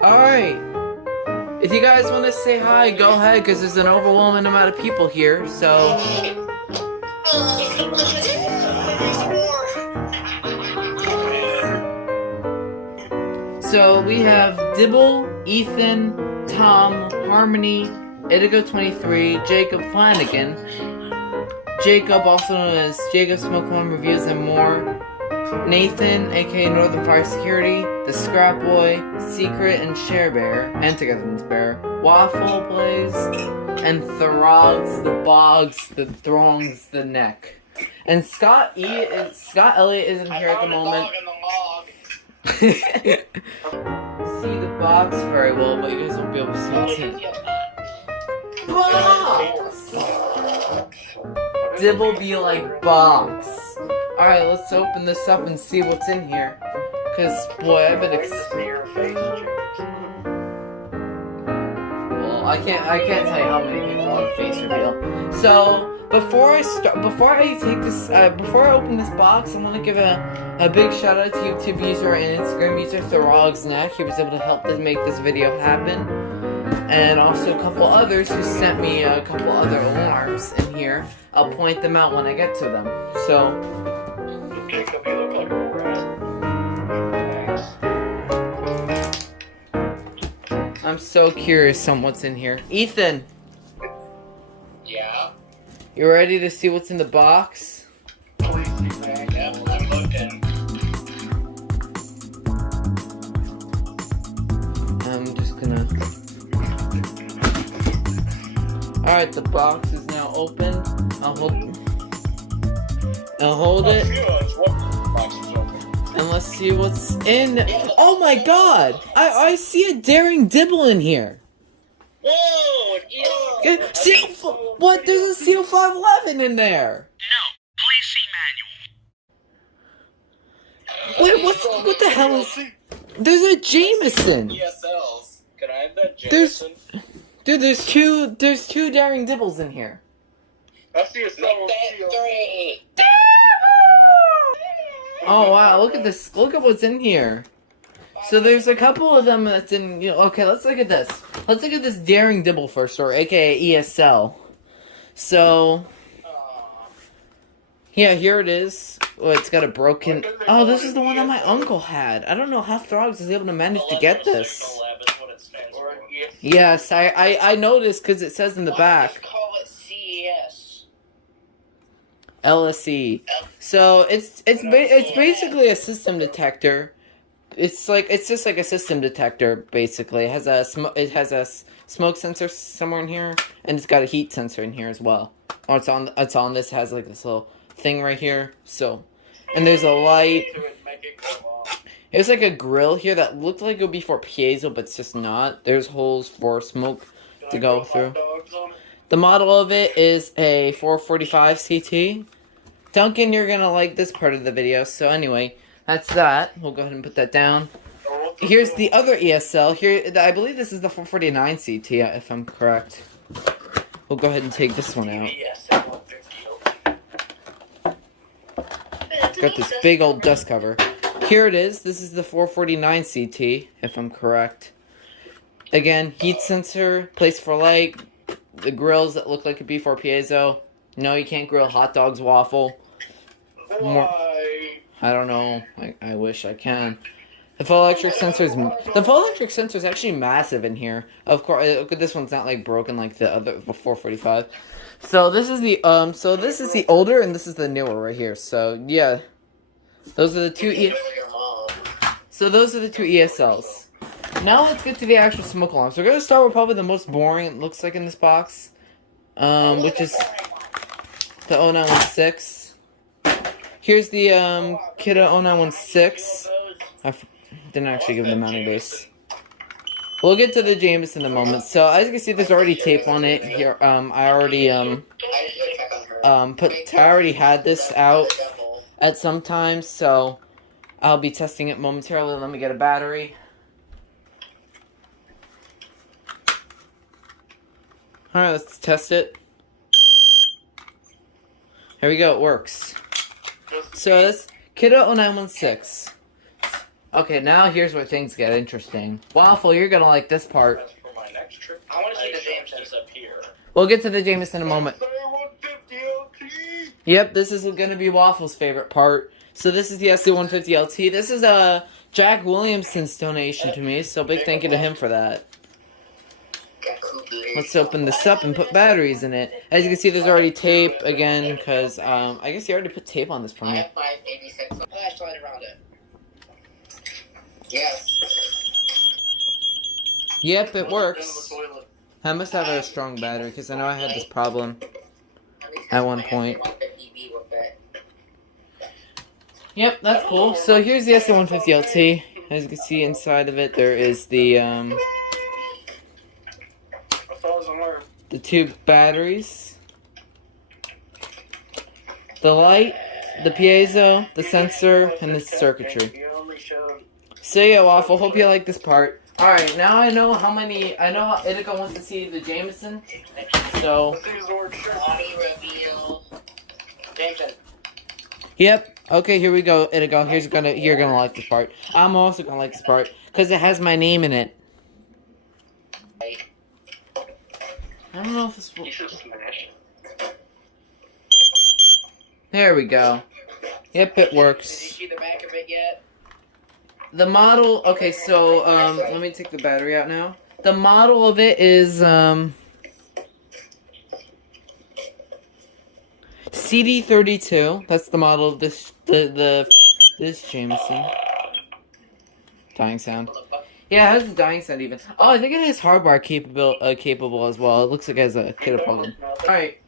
Alright. If you guys want to say hi, go ahead, because there's an overwhelming amount of people here, so... So, we have Dibble, Ethan, Tom, Harmony, Indigo23, Jacob Flanagan, Jacob, also known as Jacob Smokeworm Reviews and More, Nathan, aka Northern Fire Security, The Scrap Boy, Secret and Share Bear, and Togetherness Bear, Waffle Blaze, and Throgs, the Bogs, the Throgs, the Neck. And Scott Elliott isn't here at the moment. See the box very well, but you guys won't be able to see what's in it. Box! Dibble be like box. Alright, let's open this up and see what's in here. Cause boy, I've been well, I can't tell you how many people want face reveal. So before I open this box, I'm gonna give a big shout out to YouTube user and Instagram user Throgs Neck. He was able to help make this video happen. And also a couple others who sent me a couple other alarms in here. I'll point them out when I get to them. So Jacob, you look like a rat. I'm so curious on what's in here. Ethan! Yeah? You ready to see what's in the box? Please, man. Yeah, I'm looking. I'm just gonna... Alright, the box is now open. I'll hold it. And let's see what's in. Oh my god! I see a daring dibble in here. Whoa! What? There's a Seal 511 in there. No, please see manual. Wait, what the hell is? There's a Jameson. ESLs. Can I have that Jameson? Dude, there's two daring dibbles in here. I see a double three. Oh wow, look at this. Look at what's in here. So there's a couple of them that's in, okay, let's look at this. Let's look at this daring dibble first, or aka ESL. So yeah, here it is. Oh, it's got a broken... Oh, this is the one that my uncle had. I don't know how Throgs was able to manage to get this. Yes, I noticed because it says in the back. Just call it CES. LSE. So it's basically a system detector. It's just like a system detector basically. It has a smoke sensor somewhere in here, and it's got a heat sensor in here as well. Oh, it's on this. It has like this little thing right here. So, and there's a light. There's like a grill here that looked like it would be for piezo, but it's just not. There's holes for smoke to go through. The model of it is a 445 CT. Duncan, you're gonna like this part of the video. So anyway, that's that. We'll go ahead and put that down. Here's the other ESL. Here, I believe this is the 449 CT, if I'm correct. We'll go ahead and take this one out. Got this big old dust cover. Here it is. This is the 449 CT, if I'm correct. Again, heat sensor, place for light, the grills that look like a B4 piezo. No, you can't grill hot dogs waffle. Why? I don't know. I wish I can. The full electric sensor is actually massive in here. Of course, this one's not like broken like the other 445. So this is the older and this is the newer right here. So yeah, those are the two ESLs. Now let's get to the actual smoke alarms. We're gonna start with probably the most boring it looks like in this box, which is the 0916. Here's the Kidda 0916. I didn't actually give them the mounting base. We'll get to the Jameson in a moment. So as you can see, there's already tape on it here. I already had this out at some time, so I'll be testing it momentarily. Let me get a battery. Alright, let's test it. Here we go, it works. So that's Kidda 0916. Okay, now here's where things get interesting. Waffle, you're gonna like this part. That's for my next trip. I want to see the Jamesons up here. We'll get to the Jameson in a moment. Yep, this is gonna be Waffle's favorite part. So this is the SC150 LT. This is a Jack Williamson's donation to me, so big thank you to him for that. Let's open this up and put batteries in it. As you can see, there's already tape again, because I guess he already put tape on this for me. I have 586 flashlight around it. Yes. Yep, it works. I must have a strong battery, because I know I had this problem at one point. Yep, that's cool. So here's the SC150 LT. As you can see inside of it, there is the two batteries, the light, the piezo, the sensor, and the circuitry. So yeah, Waffle, hope you like this part. Alright, now I know how Idigo wants to see the Jameson. So Jameson. yep. Okay, here we go, Idigo. You're gonna like this part. I'm also gonna like this part because it has my name in it. I don't know if this will... You should smash. There we go. Yep, it works. Did you see the back of it yet? The model... Okay, so, let me take the battery out now. The model of it is, CD32. That's the model of this, this Jameson. Dying sound. Yeah, it has a dying sound even. Oh, I think it has hardwire capable as well. It looks like it has a kit plug-in. Alright,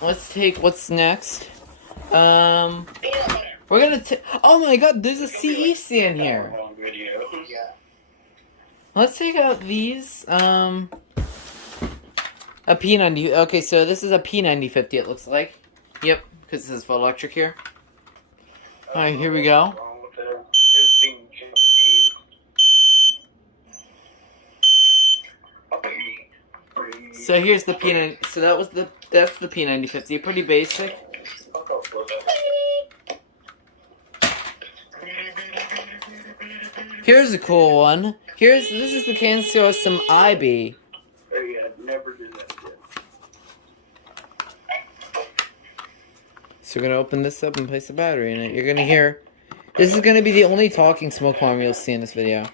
let's take what's next. We're gonna oh my god, there's a CEC in here. Yeah. Let's take out these, a P90, okay, so this is a P9050 it looks like. Yep, because this is full electric here. Alright, here we go. So here's the P90, so that's the P9050, pretty basic. Here's a cool one. This is the Kansas some IB. So we're gonna open this up and place the battery in it. You're gonna hear, this is gonna be the only talking smoke alarm you'll see in this video.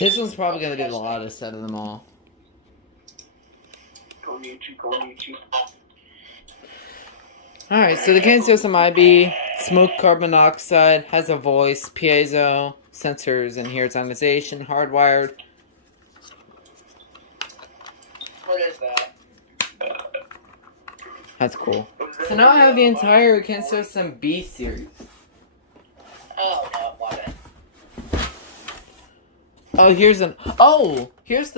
This one's probably gonna be the loudest out of them all. Alright, so the Kansas IB, smoke carbon monoxide, has a voice, piezo, sensors, and here it's ionization, hardwired. What is that? That's cool. So now I have the entire Kansas B series. Oh, no, what? Oh, here's the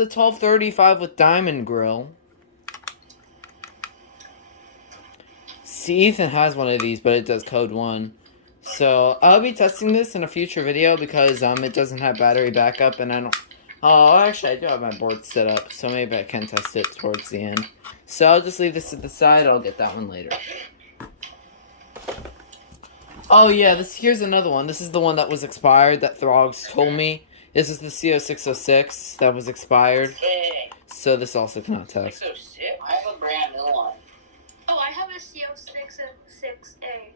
1235 with diamond grill. See, Ethan has one of these, but it does code 1. So, I'll be testing this in a future video because, it doesn't have battery backup and I don't... Oh, actually, I do have my board set up, so maybe I can test it towards the end. So, I'll just leave this to the side, I'll get that one later. Oh, yeah, here's another one. This is the one that was expired that Throgs told me. This is the CO606 that was expired. So, this also cannot test. 606? I have a brand new one. Oh, I have a CO606A.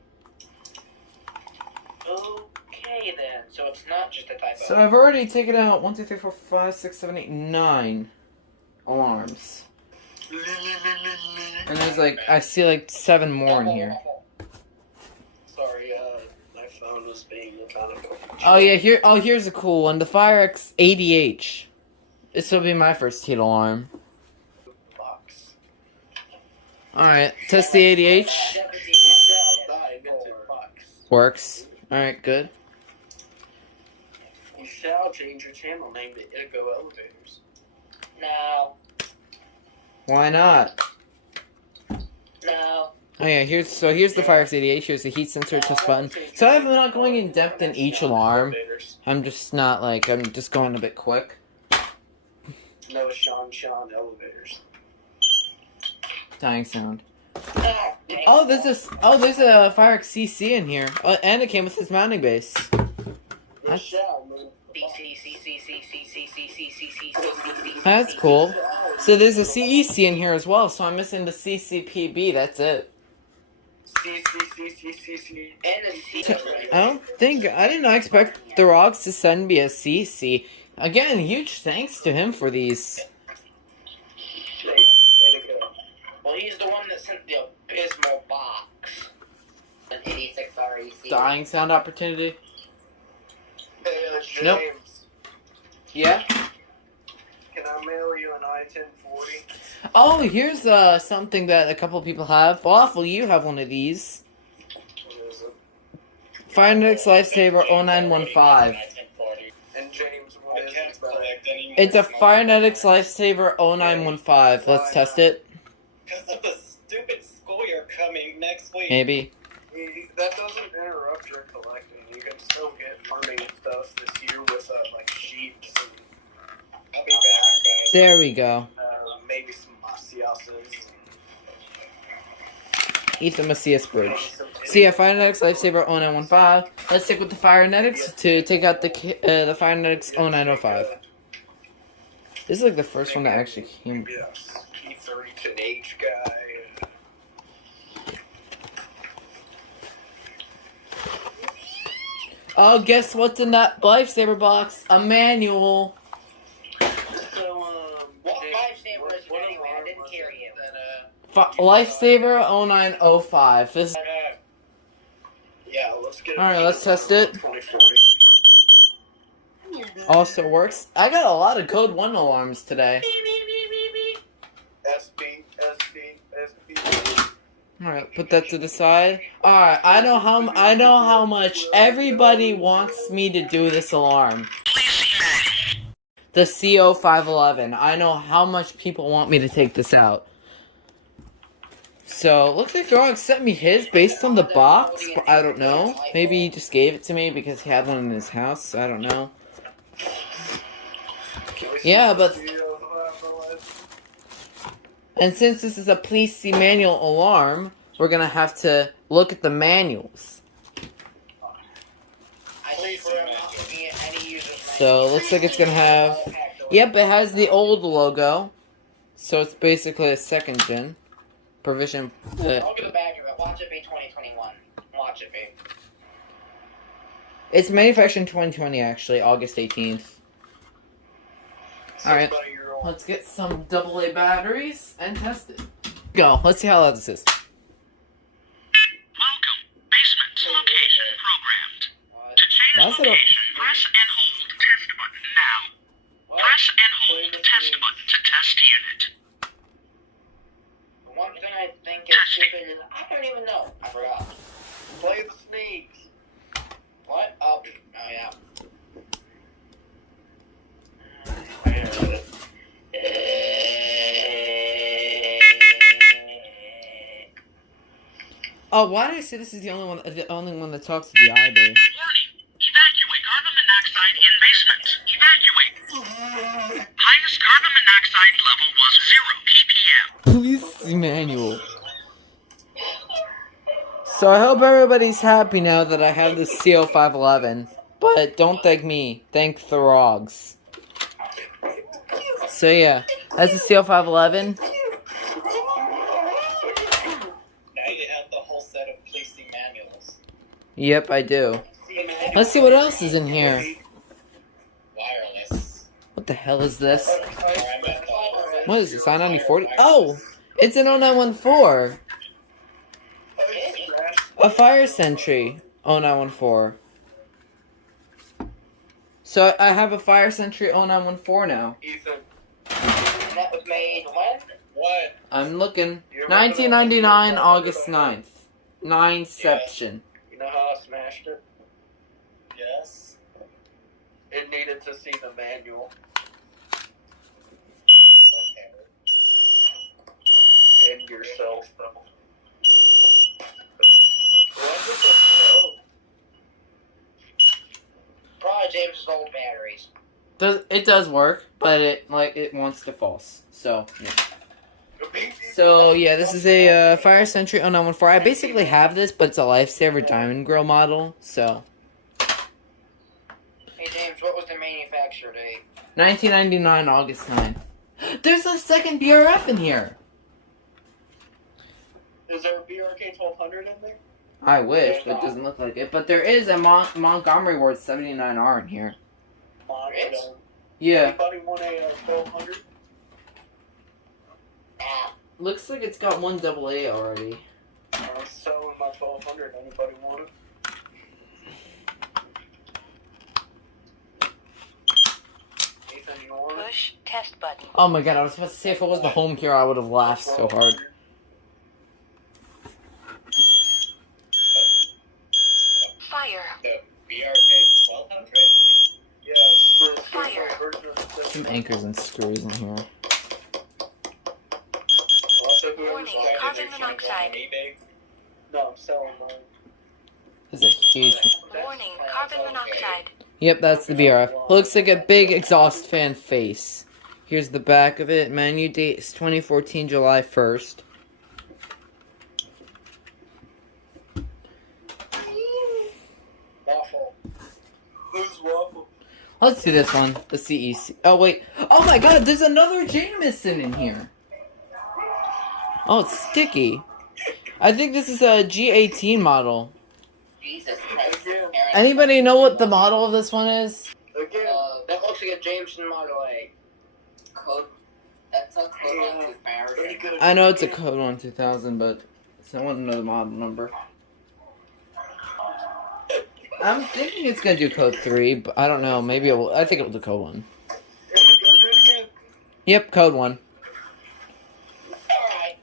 Okay then, so it's not just a typo. So I've already taken out 1, 2, 3, 4, 5, 6, 7, 8, 9 alarms. And there's like, I see like 7 more in here. Sorry, my phone was being kind of... Oh yeah, here's a cool one. The FireX ADH. This will be my first heat alarm. Box. Alright, test the ADH. Works. Alright, good. You shall change your channel name to Idigo Elevators. No. Why not? No. Oh yeah, here's the fire extinguisher. Here's the heat sensor test button. So I'm not going in depth in each alarm. I'm just going a bit quick. No Sean elevators. Dying sound. Oh, there's a fire CC in here. Oh, and it came with his mounting base. That's cool. So there's a CEC in here as well. So I'm missing the CCPB. That's it. I did not expect Throgs to send me a CC. Again, huge thanks to him for these. Well, he's the one that sent the abysmal box. An 86 REC. Dying sound opportunity. James, Nope. Yeah? can I mail you an I-1040? Oh, here's something that a couple people have. Waffle, you have one of these. What is it? Firenetics Lifesaver 0915. And James, what is it? It's a Firenetics Lifesaver 0915. Let's test it. Because of the stupid school year coming next week. Maybe. That doesn't interrupt your collecting. You can still get farming stuff this year with like sheeps and I'll be back, guys. There we go. maybe some Masiases. Ethan Macias Bridge. So yeah, Firenetics Lifesaver 0915. Let's stick with the Firenetics to take out the Firenetics 0905. This is like the first one that actually came. Yes, P30 an H guy. Oh, guess what's in that Lifesaver box? A manual. So, What lifesaver is it anyway? I didn't hear you. Lifesaver 0905. This. Yeah, let's get it. Alright, let's test it. 2040. Also works. I got a lot of Code 1 alarms today. SB, SB, SB. Alright, put that to the side. Alright, I know how much everybody wants me to do this alarm. The CO511. I know how much people want me to take this out. So, looks like Throgs sent me his based on the box, but I don't know. Maybe he just gave it to me because he had one in his house. I don't know. Yeah, but... And since this is a Please See manual alarm, we're gonna have to look at the manuals. So, looks like it's gonna have... Yep, it has the old logo. So it's basically a second gen. Provision... I'll get back to it. Watch it be 2021. Watch it be. It's manufactured in 2020, actually, August 18th. Alright, let's get some AA batteries and test it. Go, let's see how loud this is. Welcome. Basement location programmed. To change That's it. location, press and hold test button now. Press and hold test button to test unit. The one thing I think is stupid is I don't even know. I forgot. Play the sneaks. What? Oh yeah. Oh, why did I say this is the only one that talks to the eye base? Warning. Evacuate carbon monoxide in basement. Evacuate. Highest carbon monoxide level was 0 ppm. Please see manual. So I hope everybody's happy now that I have this CO511. But don't thank me. Thank Throgs. So yeah, that's the CO511. Now you have the whole set of policing manuals. Yep, I do. Let's see what else is in here. Wireless. What the hell is this? I What is this? I-9040? Oh! It's an 0914. A fire Sentry 0914. So I have a fire Sentry 0914 now. Ethan, That was made when? What? I'm looking. 1999, August 9th. Nineception. you know how I smashed it? Yes. It needed to see the manual. Okay. And yourself. James's old batteries. It does work, but it wants to false. So yeah. So yeah, this is a Fire Sentry 0914. I basically have this, but it's a Lifesaver Diamond Grill model. So Hey James, what was the manufacture date? 1999 August 9. There's a second BRF in here. Is there a BRK 1200 in there? I wish, but it doesn't look like it. But there is a Montgomery Word 79R in here. Yes. Yeah, Anybody want a 1200? looks like it's got one AA already. I'm selling my 1200. Anybody want it? Ethan, you want it? Push test button. Oh my god, I was about to say if it was the home here, I would have laughed so hard. Fire. The BRK 1200? Yes. For a Fire. version of the Some anchors and screws in here. Also, whoever's Warning, like- carbon monoxide. On eBay? No, I'm selling mine. This is a huge. Warning, carbon monoxide. Yep, that's the BRF. Looks like a big exhaust fan face. Here's the back of it. Menu date is 2014 July 1st. Waffle. Who's waffle? Let's do this one. The CEC. Oh wait. Oh my god, there's another Jameson in here. Oh, it's sticky. I think this is a G18 model. Jesus Christ. Again. Anybody know what the model of this one is? Again. That looks like a Jameson Model A. Code. That's a code Yeah. on 2000. Pretty good. I know it's a code on 2000, but I want to know the model number. I'm thinking it's gonna do code 3, but I don't know. Maybe it will. I think it will do code 1. There we go. Do it again. Yep, code 1. Alright.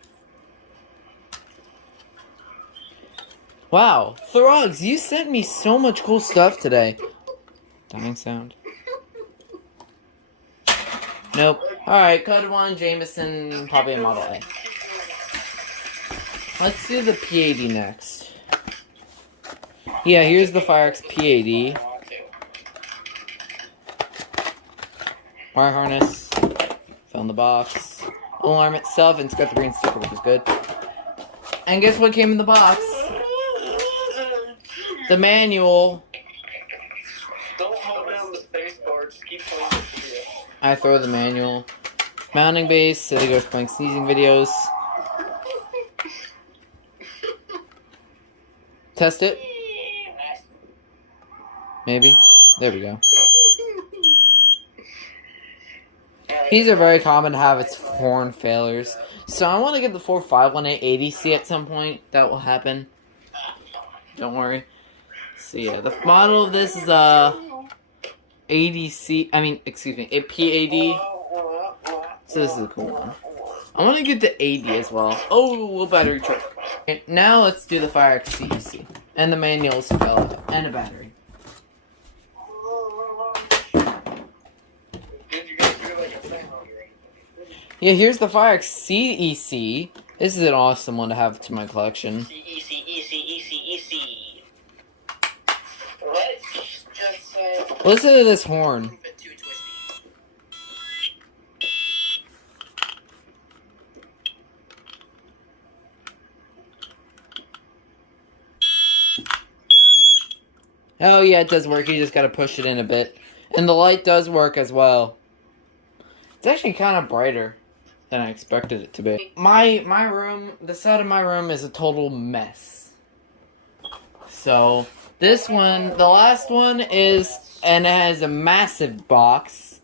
Wow, Throgs, you sent me so much cool stuff today. Dying sound. Nope. Alright, code 1, Jameson, probably a Model A. Let's do the P80 next. Yeah, here's the FireX P80. Wire harness. Fill in the box. Alarm itself, and it's got the green sticker, which is good. And guess what came in the box? The manual. Don't hold down the space bar. Just keep playing the video. I throw the manual. Mounting base, so they goes playing sneezing videos. Test it. Maybe. There we go. These are very common to have its horn failures. So I want to get the 4518 ADC at some point. That will happen. Don't worry. So yeah, the model of this is a ADC. I mean, excuse me, a P80. So this is a cool one. I want to get the 80 as well. Oh, a battery trick. Okay, now let's do the FireX CEC. And the manuals fell out. And a battery. Did you guys do like a sound? Yeah, here's the FireX CEC. This is an awesome one to have to my collection. EC. Let's just say. Listen to this horn. A bit too twisty. Oh yeah, it does work. You just gotta push it in a bit. And the light does work as well. It's actually kind of brighter than I expected it to be. My room, the side of my room is a total mess. So, this one, the last one is, and it has a massive box.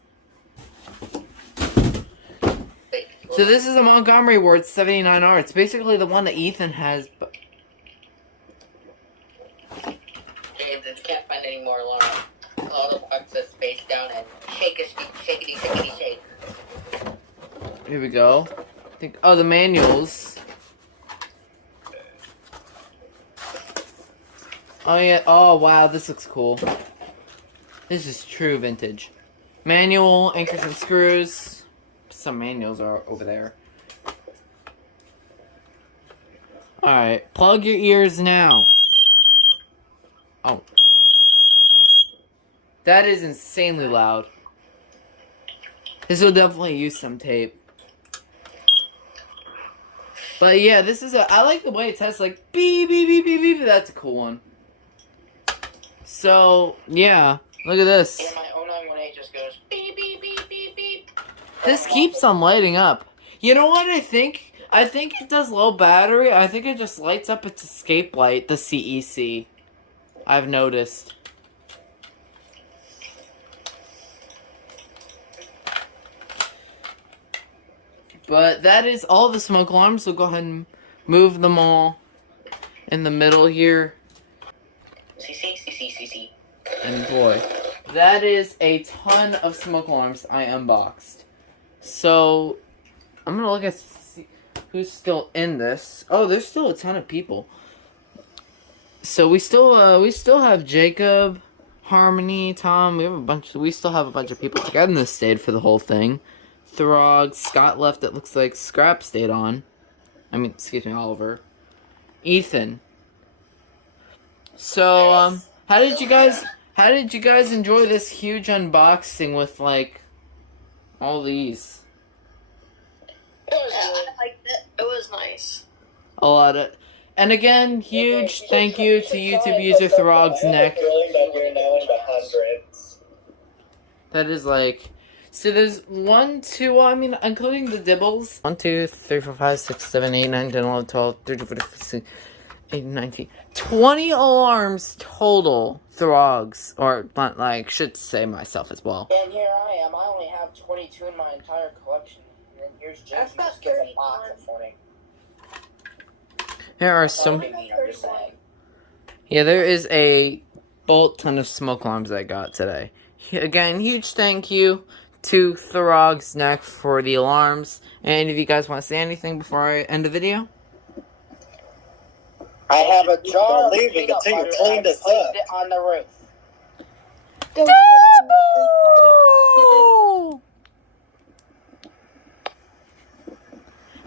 So this is a Montgomery Word 79R. It's basically the one that Ethan has. James, if you can't find any more alarm, all the box says face down and shake. Here we go. I think. Oh, the manuals. Oh yeah. Oh wow, this looks cool. This is true vintage. Manual, anchors and screws. Some manuals are over there. Alright, plug your ears now. Oh. That is insanely loud. This will definitely use some tape. But yeah, this is I like the way it tests like beep beep beep beep beep. That's a cool one. So yeah, look at this. Yeah, my 0918 just goes beep beep beep beep beep. This keeps on lighting up. You know what I think? I think it does low battery. I think it just lights up its escape light, the CEC. I've noticed. But that is all the smoke alarms, so go ahead and move them all in the middle here. CC. And boy, that is a ton of smoke alarms I unboxed. So, I'm gonna look at who's still in this. Oh, there's still a ton of people. So we still have Jacob, Harmony, Tom. We still have a bunch of people together in this stayed for the whole thing. Throgs, Scott left. It looks like Scrap stayed on. I mean, excuse me, Oliver, Ethan. So how did you guys enjoy this huge unboxing with like all these? I liked it. It was nice. A lot of, and again, huge thank you to YouTube user Throgs Neck. Feeling that we're now in the hundreds. That is like, so there's 1, 2, I mean, including the dibbles. 1, 2, 3, 4, 5, 6, 7, 8, 9, 10, 11, 12, 13, 14, 15, 18, 19, 20 alarms total. Throgs, or like, should say myself as well. And here I am. I only have 22 in my entire collection. And then here's Jake. I've He got just gets a 31. box of 20. Here are some. Yeah, there is a bolt ton of smoke alarms I got today. Again, huge thank you to Throgs Neck for the alarms. And if you guys want to say anything before I end the video? I have a jar of Leave it peanut until you butter clean and this I placed up. it on the roof. There was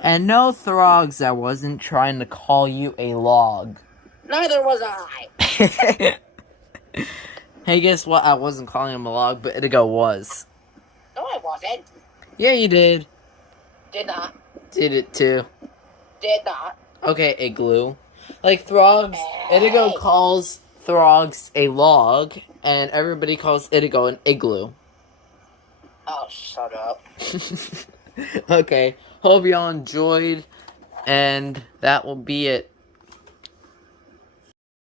And no, Throgs, I wasn't trying to call you a log. Neither was I. Hey, guess what? I wasn't calling him a log, but Itigo was. No, I wasn't. Yeah, you did. Did not. Did it too. Did not. Okay, Igloo. Like, Throgs, Itigo calls Throgs a log, and everybody calls Itigo an igloo. Oh, shut up. Okay, hope y'all enjoyed, and that will be it.